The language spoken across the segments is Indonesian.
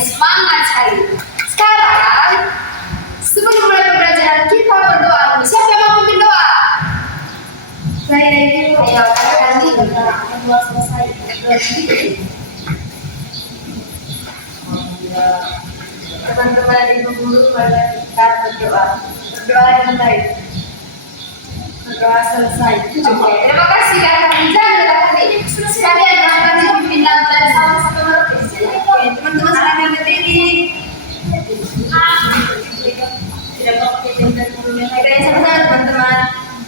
semangat sekali. Sekarang, sebelum mulai pembelajaran kita berdoa. Siapa yang mau memimpin doa? Saya itu Ayo, kami berdoa selesai. Teman-teman ibu guru, mari kita berdoa. Berdoa yang baik. Berdoa selesai. Oke, terima kasih Kak Hamzah dan Kak Kami. Sekalian akan dipimpin dan sama-sama melukis. Oke, teman-teman silakan berdiri. Tidak mau kita dulu yang lain. Sebentar, teman-teman.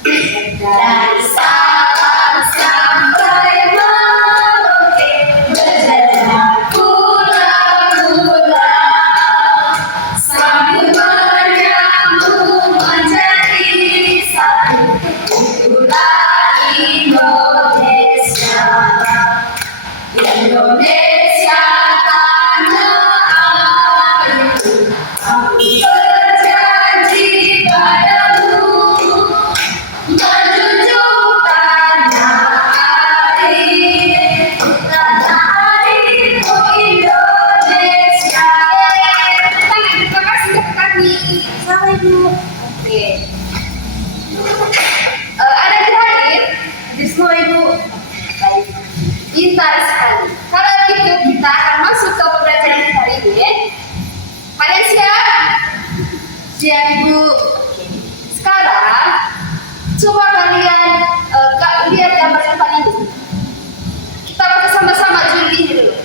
Dan salam sampai Merauke berjalan pulang-pulang sambil menyambut menjadi satu pulang Indonesia. Indonesia tanah airku, aku berjanji padamu menjunjung tanah airku Indonesia. Terima kasih untuk kami. Sama ibu. Oke. Ada yang hadir? Di semua ibu. Baik. Pintar sekali. Kalau gitu kita akan masuk ke pembelajaran kita hari ini. Kalian siap? Siap ibu. Sekarang coba kalian lihat gambar depan ini. Kita baca sama-sama judul ini dulu.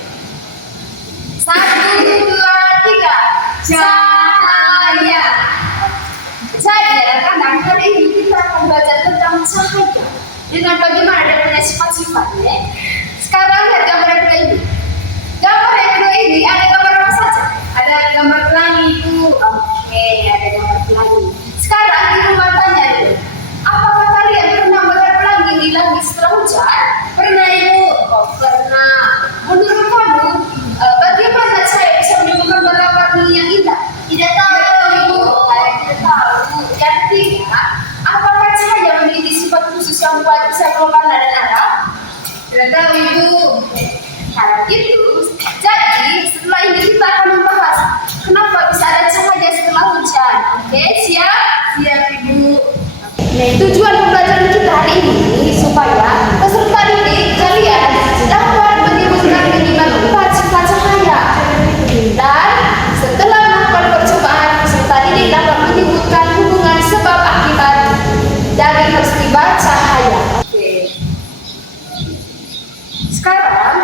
1, 2, 3. Cahaya. Jadi anak-anak, hari ini kita akan belajar tentang cahaya dengan bagaimana dia punya sifat-sifatnya. Sekarang lihat gambar yang kedua ini. Gambar yang kedua ini ada gambar apa saja? Ada gambar pelangi ibu. Oke, ada gambar pelangi. Sekarang di rumah tanya dulu. Apakah kalian pernah melihat pelangi di langit setelah hujan? Pernah ibu. Oh, pernah. Menurut kamu, bagaimana saya bisa menemukan warna-warni yang indah? Tidak tahu ibu. Kalian tidak tahu. Yang ketiga, apakah cahaya memiliki sifat khusus yang buat bisa berwarna dan arah? Tidak tahu ibu. Kalau gitu, jadi setelah ini kita akan membahas kenapa bisa ada cahaya setelah hujan. Oke, siap? Siap ibu. Tujuan pembelajaran kita hari ini supaya peserta didik kalian dapat menyebutkan minimal 4 sifat cahaya. Dan setelah melakukan percobaan, peserta didik dapat menyebutkan hubungan sebab akibat dari peristiwa cahaya. Oke. Sekarang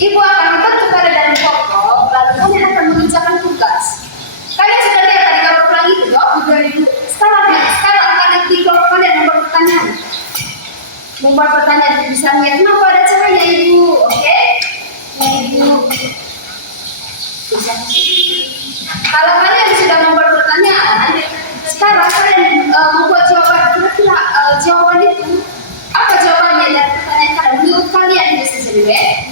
Ibu akan membantu kalian dari pokok, lalu kalian akan mengerjakan tugas. Kalian sudah lihat tadi gambar pelangi itu, dok? Sudah ibu. Sekarang kalian di kelompok kalian membuat pertanyaan. Membuat pertanyaan bisa lihat kenapa ada cahaya ibu, oke? Ya ibu. Bisa. Kalau kalian sudah membuat pertanyaan, sekarang kalian membuat jawaban. Kira-kira jawaban itu apa jawabannya dari pertanyaan kalian? Menurut kalian bisa jadi ya?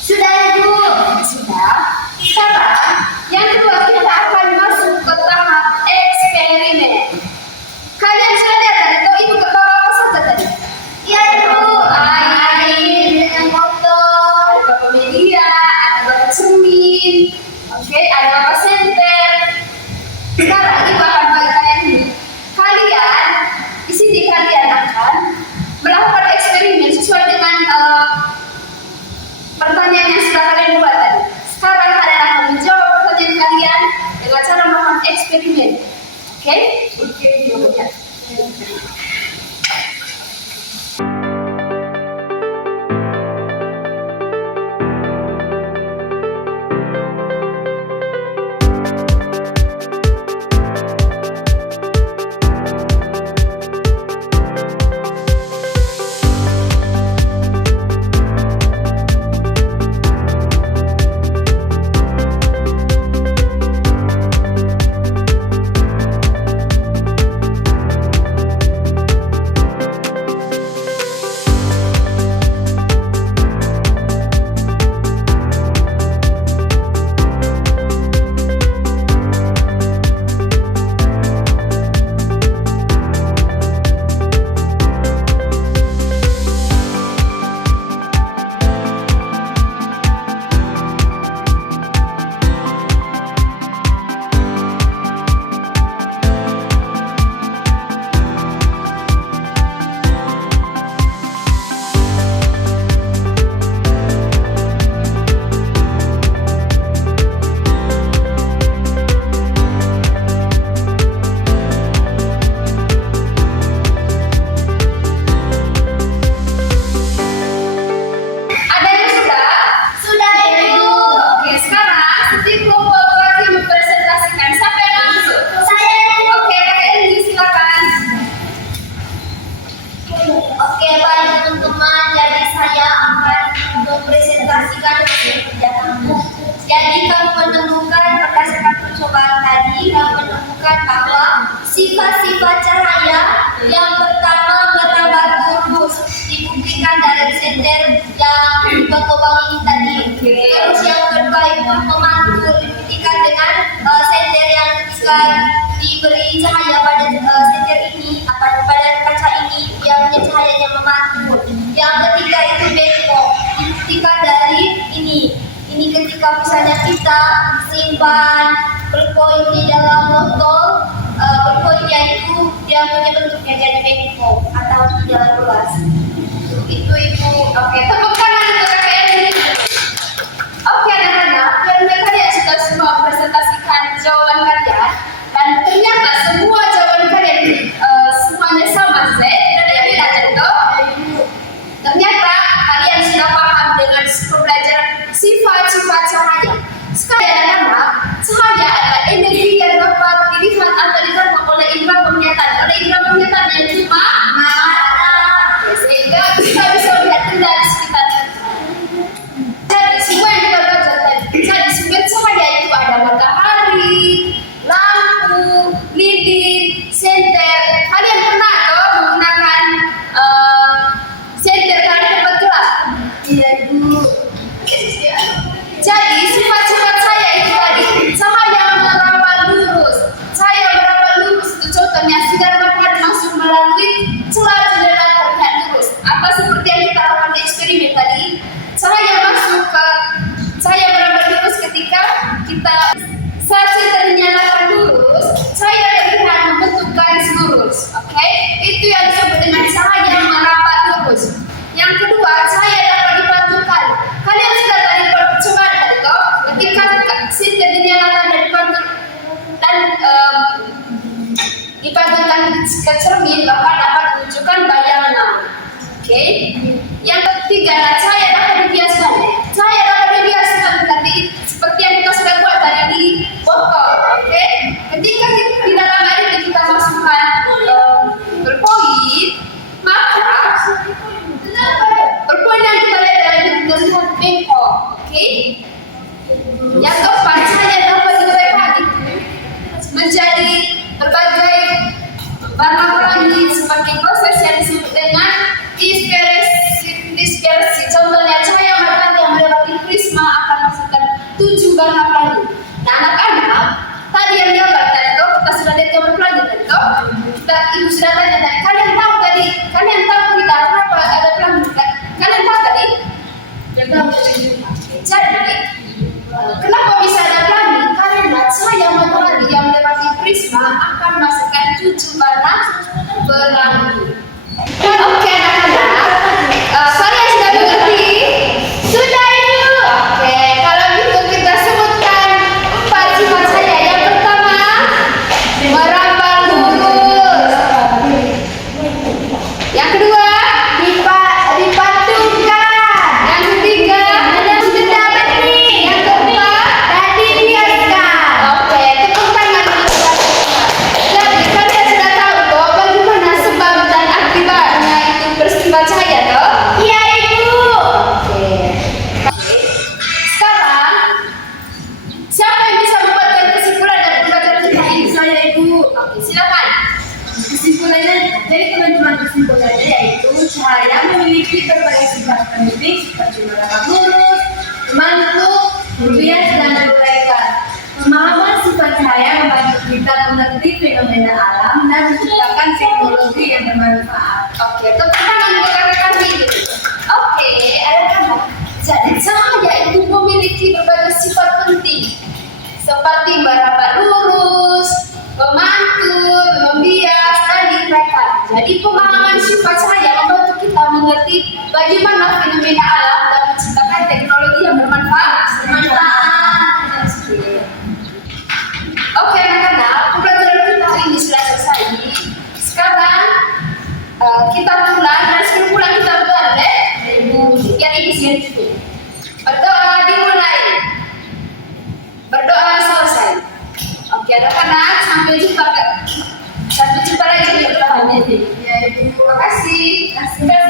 Sudah ibu. Sudah. Sekarang yang kedua kita akan masuk ke tahap eksperimen. Kalian sudah lihat tadi, toh ibu bawa apa saja tadi? Iya ibu. Air dengan motor, ada beberapa media, ada beberapa cermin, oke, ada beberapa senter. Sekarang ibu akan bagi kalian ini. Kalian di sini kalian akan melakukan eksperimen sesuai dengan pertanyaan yang sudah kalian buat tadi. Sekarang kalian akan menjawab pertanyaan kalian dengan cara melakukan eksperimen. Oke? Oke, ya. informasikan hasil kerja kamu. Jadi kamu menemukan berdasarkan percobaan tadi, kamu menemukan bahwa sifat-sifat cahaya yang pertama merambah lurus dibuktikan dari senter yang berlubang ini tadi. Terus yang kedua itu memantul dibuktikan dengan senter yang ketika diberi cahaya pada senter ini pada kaca ini yang punya cahayanya memantul. Yang ketiga itu bengkok dibuktikan dari ini ketika misalnya kita simpan berkoin di dalam botol, berkoinnya itu dia punya bentuknya jadi bengkok atau tidak luas. Itu oke, tepuk tangan untuk kakak ini. Oke anak-anak, kalian sudah semua presentasikan jawaban kalian dan ternyata semua jawaban kalian semuanya sama Z. Ada yang beda contoh? Ternyata kalian sudah paham dengan pembelajaran sifat-sifat cahaya. Sekarang anak-anak, cahaya adalah energi yang dapat dilihat atau ditangkap oleh indera penglihatan. Oleh indera penglihatan yang cuma mata, sehingga kita bisa melihat benda di sekitar kita. Jadi semua yang kita belajar tadi, jadi sumber cahaya itu ada matahari, lampu, lilin, senter. Kalian pernah menggunakan senter kalian dapat kelas? Iya Bu. Jadi sifat-sifat cahaya itu tadi, cahaya merambah lurus. Cahaya merambah lurus itu contohnya sinar matahari masuk melalui celah jendela terlihat lurus. Atau seperti yang kita lakukan di eksperimen tadi, cahaya merambah lurus ketika kita saat senter dinyalakan lurus, cahaya terlihat membentuk garis lurus. Oke, itu yang disebut dengan cahaya merambah lurus. Yang kedua, cahaya dapat dipantulkan. Kalian sudah tadi percobaan tadi toh, ketika senter dinyalakan dan dipantulkan ke cermin, maka dapat menunjukkan bayangan. Oke. Yang ketiga, cahaya dapat dibiaskan. Cahaya dapat dibiaskan tadi seperti yang kita sudah buat tadi di botol. Oke. Ketika di dalam air ini kita masukkan berkoin, maka berkoin yang kita lihat dari terlihat bengkok. Oke. Yang keempat, cahaya dapat direka menjadi berbagai warna pelangi seperti proses yang disebut dengan dispersi. Contohnya cahaya matahari yang melewati prisma akan menghasilkan 7 warna pelangi. Nah anak-anak, tadi yang gambar tadi toh, kita sudah lihat gambar pelangi tadi toh. Ibu sudah tanya tadi, kalian tahu tidak kenapa ada pelangi? Kalian tahu tadi? Jadi kenapa bisa ada pelangi? Karena cahaya matahari yang melewati prisma akan menghasilkan 7 warna pelangi. Oke anak-anak, kalian sudah mengerti? Sudah Ibu? Oke, kalau gitu kita sebutkan 4 sifat cahaya. Yang pertama, merambah lurus. Yang kedua, dipantulkan. Yang ketiga, benda bening. Yang keempat, dibiaskan. Oke, tepuk tangan untuk jadi kalian sudah tahu toh bagaimana sebab dan akibatnya itu bersifat cahaya toh? Iya Ibu. Oke. Sekarang siapa yang bisa membuatkan kesimpulan dari pembelajaran kita ini? Saya Ibu. Oke, silakan. Kesimpulannya, jadi teman-teman kesimpulannya yaitu cahaya memiliki berbagai sifat penting seperti merambah lurus, memantul, berbias dan berbaikan. Pemahaman sifat cahaya membantu kita mengerti fenomena alam dan menciptakan teknologi yang bermanfaat. Oke, tepuk tangan untuk kakak kami. Oke, anak-anak. Jadi cahaya itu memiliki berbagai sifat penting seperti merambah lurus, memantul, membias, dan direka. Jadi pemahaman sifat cahaya membantu kita mengerti bagaimana fenomena alam dan menciptakan teknologi yang bermanfaat. Oke anak-anak, pembelajaran kita hari ini sudah selesai. Sekarang kita pulang dan sebelum pulang kita berdoa deh. Biar ibu sendiri. Berdoa dimulai. Berdoa selesai. Oke anak-anak, sampai jumpa lagi di pertemuan ini. Ya Ibu, terima kasih. Terima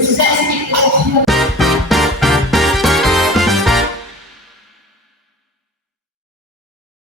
kasih.